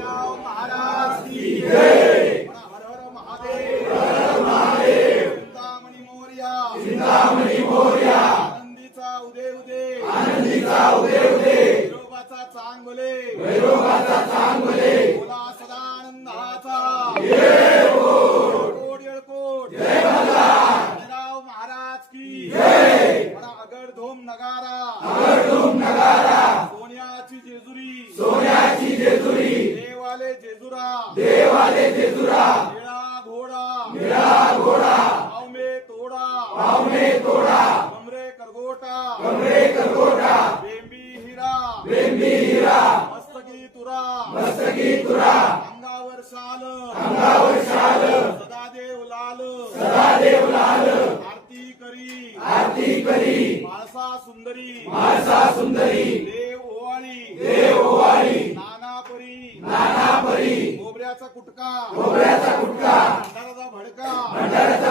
खंडेराव महाराज की जय. हर हर महादेव. हर हर महादेव. चिंतामणी मोरया. चिंतामणी मोरया. आनंदीचा उदय उदय. आनंदीचा उदय उदय. वैरोबाचा चांग भले. वैरोबाचा चांग भले. बोला सदानंदाचा. जय कोट येळकोट. जय मल्हार. खंडेराव महाराज की जय. अगडधोम नगारा. अगडधोम नगारा. सोन्याची जेजुरी. सोन्याची जेजुरी. देवाले जेजुरा. देवाले जेजुरा. निळा घोडा. निळा घोडा. पावमे तोडा. पावमे तोडा. कमरे करगोटा. कमरे करगोटा. बेंबी हिरा. बेंबी हिरा. मस्तकी तुरा. मस्तकी तुरा. अंगावर शाल. अंगावर शाल. सदादेव लाल. सदादेव लाल. आरती करी. आरती करी. माळसा सुंदरी. माळसा सुंदरी. देव ओवाळी. देव ओवाळी. नानापरी. नानापरी. खोबऱ्याचा कुटका. खोबऱ्याचा कुटका. भंडाराचा भडका. भंडाराचा